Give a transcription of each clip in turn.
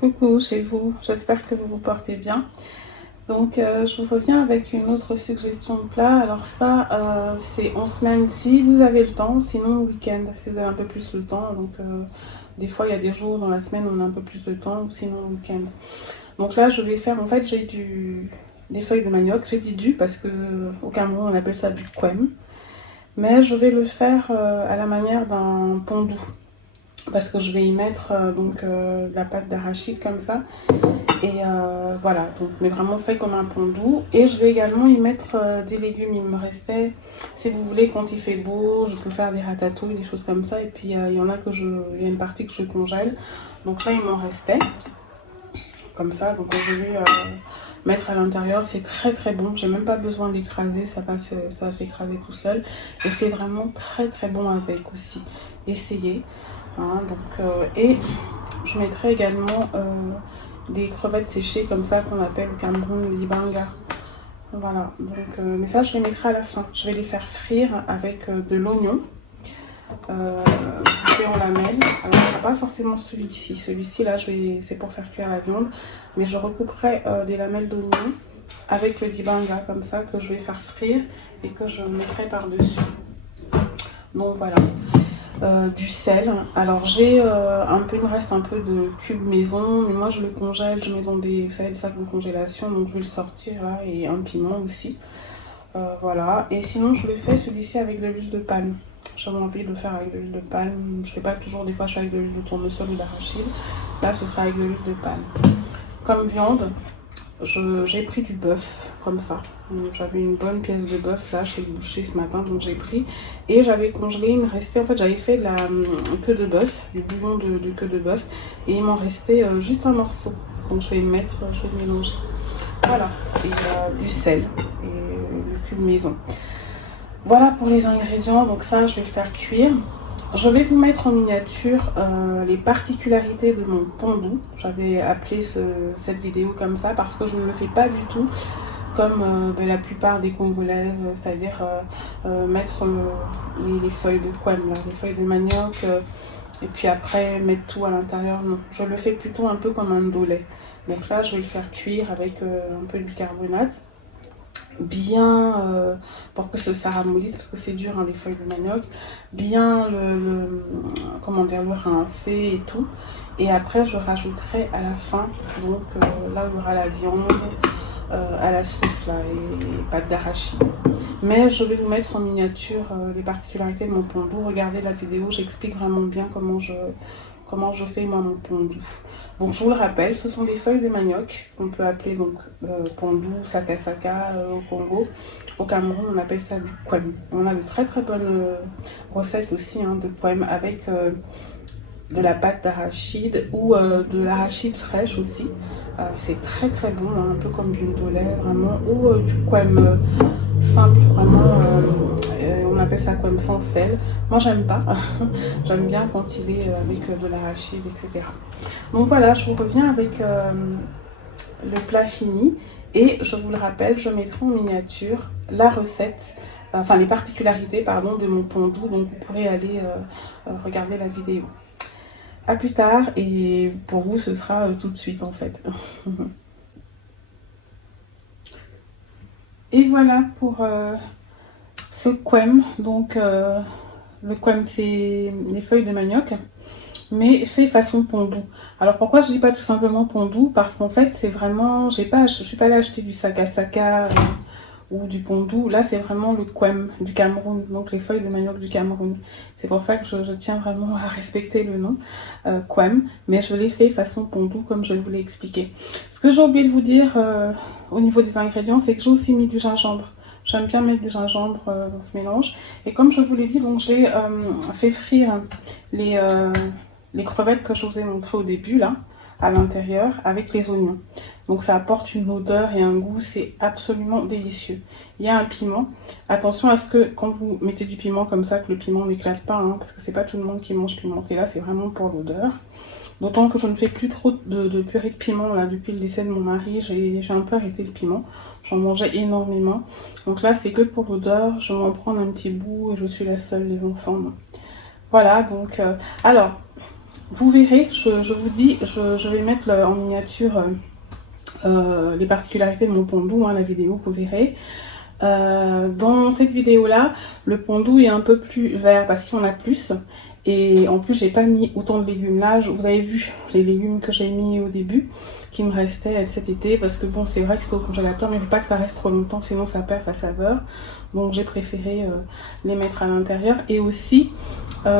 Coucou chez vous, j'espère que vous vous portez bien. Donc je vous reviens avec une autre suggestion de plat. Alors ça, c'est en semaine si vous avez le temps, sinon le week-end si vous avez un peu plus le temps. Donc des fois il y a des jours dans la semaine où on a un peu plus de temps, ou sinon le week-end. Donc là je vais faire, en fait j'ai des feuilles de manioc, j'ai dit du parce que au Cameroun on appelle ça du quem. Mais je vais le faire à la manière d'un pondou. Parce que je vais y mettre de la pâte d'arachide comme ça. Et voilà, donc, mais vraiment fait comme un pondou. Et je vais également y mettre des légumes. Il me restait, si vous voulez, quand il fait beau, je peux faire des ratatouilles, des choses comme ça. Et puis il y en a il y a une partie que je congèle. Donc là, il m'en restait comme ça. Donc je vais mettre à l'intérieur. C'est très très bon. J'ai même pas besoin d'écraser, ça va s'écraser tout seul. Et c'est vraiment très très bon avec aussi. Essayez. Hein, et je mettrai également des crevettes séchées comme ça qu'on appelle au Cameroun libanga. Voilà, donc, mais ça je les mettrai à la fin. Je vais les faire frire avec de l'oignon coupé en lamelles. Alors ce sera pas forcément celui-ci. Celui-ci là, c'est pour faire cuire la viande. Mais je recouperai des lamelles d'oignon avec le dibanga comme ça que je vais faire frire et que je mettrai par-dessus. Donc voilà. Du sel. Alors j'ai il me reste un peu de cube maison, mais moi je le congèle, je mets dans vous savez, des sacs de congélation, donc je vais le sortir là, et un piment aussi. Voilà, et sinon je le fais celui-ci avec de l'huile de palme. J'avais envie de le faire avec de l'huile de palme, je fais pas toujours, des fois je fais avec de l'huile de tournesol ou d'arachide. Là ce sera avec de l'huile de palme. Comme viande, j'ai pris du bœuf comme ça. J'avais une bonne pièce de bœuf là chez le boucher ce matin, donc j'ai pris et j'avais congelé. Il me restait, en fait j'avais fait de la queue de bœuf, du bouillon de queue de bœuf, et il m'en restait juste un morceau, donc je vais le mélanger. Voilà, et du sel et le cube maison. Voilà pour les ingrédients. Donc ça je vais le faire cuire. Je vais vous mettre en miniature les particularités de mon pondou. J'avais appelé cette vidéo comme ça parce que je ne le fais pas du tout comme la plupart des Congolaises, c'est-à-dire mettre les feuilles de quem, les feuilles de manioc, et puis après mettre tout à l'intérieur. Non, je le fais plutôt un peu comme un ndolé. Donc là, je vais le faire cuire avec un peu de bicarbonate, bien pour que ça ramollisse, parce que c'est dur hein, les feuilles de manioc, bien comment dire, le rincer et tout. Et après, je rajouterai à la fin, donc là où il y aura la viande, à la sauce là, et pâte d'arachide. Mais je vais vous mettre en miniature les particularités de mon pondou. Regardez la vidéo, j'explique vraiment bien comment je fais moi mon pondou. Donc je vous le rappelle, ce sont des feuilles de manioc qu'on peut appeler donc pondou, sakasaka au Congo. Au Cameroun on appelle ça du quem. On a de très très bonnes recettes aussi hein, de quem avec de la pâte d'arachide ou de l'arachide fraîche aussi. C'est très très bon, hein, un peu comme du ndolé vraiment, ou du quem simple, vraiment, on appelle ça quem sans sel. Moi j'aime pas, j'aime bien quand il est avec de l'arachide, etc. Donc voilà, je vous reviens avec le plat fini et je vous le rappelle, je mettrai en miniature la recette, enfin les particularités pardon, de mon pondou, donc vous pourrez aller regarder la vidéo. A plus tard, et pour vous ce sera tout de suite en fait. Et voilà pour ce quem. Donc le quem c'est les feuilles de manioc, mais fait façon pondou. Alors pourquoi je dis pas tout simplement pondou? Parce qu'en fait c'est vraiment, je suis pas allée acheter du sakasaka ou du pondou. Là c'est vraiment le quem du Cameroun, donc les feuilles de manioc du Cameroun. C'est pour ça que je tiens vraiment à respecter le nom quem, mais je l'ai fait façon pondou comme je vous l'ai expliqué. Ce que j'ai oublié de vous dire au niveau des ingrédients, c'est que j'ai aussi mis du gingembre. J'aime bien mettre du gingembre dans ce mélange. Et comme je vous l'ai dit, donc j'ai fait frire les crevettes que je vous ai montré au début là, à l'intérieur, avec les oignons. Donc ça apporte une odeur et un goût, c'est absolument délicieux. Il y a un piment. Attention à ce que quand vous mettez du piment comme ça, que le piment n'éclate pas, hein, parce que c'est pas tout le monde qui mange pimenté là, c'est vraiment pour l'odeur. D'autant que je ne fais plus trop de purée de piment là, depuis le décès de mon mari, j'ai un peu arrêté le piment. J'en mangeais énormément. Donc là c'est que pour l'odeur, je vais en prendre un petit bout et je suis la seule, les enfants. Voilà, donc alors Vous verrez, je vous dis, je vais mettre en miniature les particularités de mon pondou, hein, la vidéo, vous verrez. Dans cette vidéo là, le pondou est un peu plus vert parce qu'il y en a plus, et en plus j'ai pas mis autant de légumes là. Vous avez vu les légumes que j'ai mis au début qui me restaient cet été, parce que bon, c'est vrai que c'est au congélateur mais il ne faut pas que ça reste trop longtemps sinon ça perd sa saveur, donc j'ai préféré les mettre à l'intérieur. Et aussi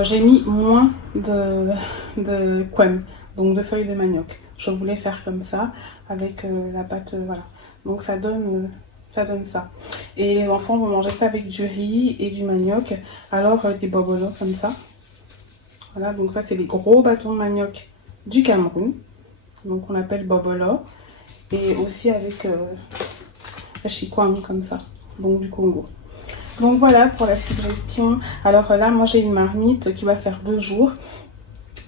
j'ai mis moins de quem, donc de feuilles de manioc. Je voulais faire comme ça avec la pâte, voilà, donc ça donne ça. Et les enfants vont manger ça avec du riz et du manioc, alors des bobolos comme ça. Voilà, donc ça c'est les gros bâtons de manioc du Cameroun, donc on appelle bobolo, et aussi avec la chikwang comme ça, donc du Congo. Donc voilà pour la suggestion. Alors là, moi j'ai une marmite qui va faire 2 jours.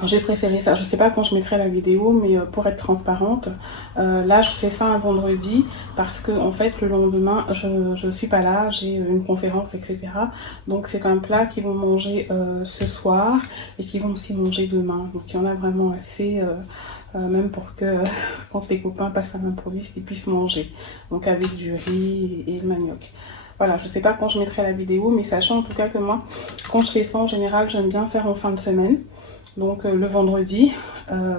J'ai préféré faire, je sais pas quand je mettrai la vidéo, mais pour être transparente, là je fais ça un vendredi parce que en fait le lendemain je suis pas là, j'ai une conférence, etc. Donc c'est un plat qu'ils vont manger ce soir et qu'ils vont aussi manger demain. Donc il y en a vraiment assez, même pour que quand les copains passent à l'improviste ils puissent manger. Donc avec du riz et le manioc. Voilà, je sais pas quand je mettrai la vidéo, mais sachant en tout cas que moi, quand je fais ça en général, j'aime bien faire en fin de semaine. Donc le vendredi,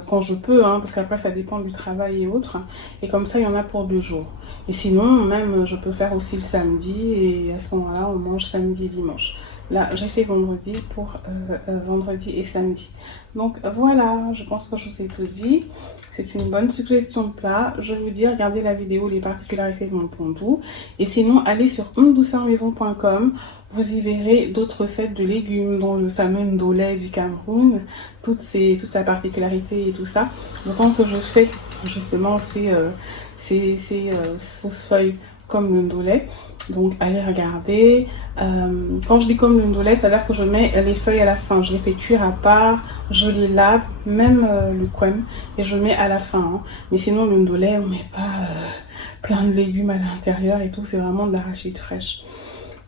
quand je peux, hein, parce qu'après ça dépend du travail et autres. Et comme ça, il y en a pour 2 jours. Et sinon, même, je peux faire aussi le samedi. Et à ce moment-là, on mange samedi et dimanche. Là, j'ai fait vendredi pour vendredi et samedi. Donc voilà, je pense que je vous ai tout dit. C'est une bonne suggestion de plat. Je vous dis, regardez la vidéo, les particularités de mon pondou. Et sinon, allez sur ondouceurmaison.com. Vous y verrez d'autres recettes de légumes, dont le fameux ndolé du Cameroun, toute la particularité et tout ça. D'autant que je fais justement ces sauces feuilles comme le ndolé. Donc allez regarder. Quand je dis comme le ndolé, ça veut dire que je mets les feuilles à la fin. Je les fais cuire à part, je les lave, même le quem, et je mets à la fin. Hein. Mais sinon le ndolé, on met pas plein de légumes à l'intérieur et tout, c'est vraiment de l'arachide fraîche.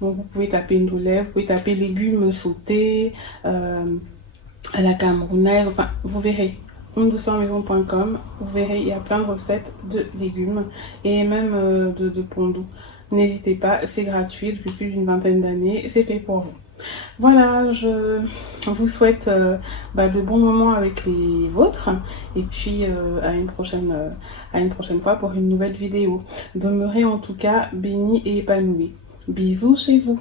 Donc vous pouvez taper ndolé, vous pouvez taper légumes sautés à la camerounaise, enfin vous verrez. ondouceurmaison.com, vous verrez, il y a plein de recettes de légumes et même de pondou. N'hésitez pas, c'est gratuit depuis plus d'une vingtaine d'années, c'est fait pour vous. Voilà, je vous souhaite de bons moments avec les vôtres et puis à une prochaine fois pour une nouvelle vidéo. Demeurez en tout cas bénis et épanouis. Bisous chez vous.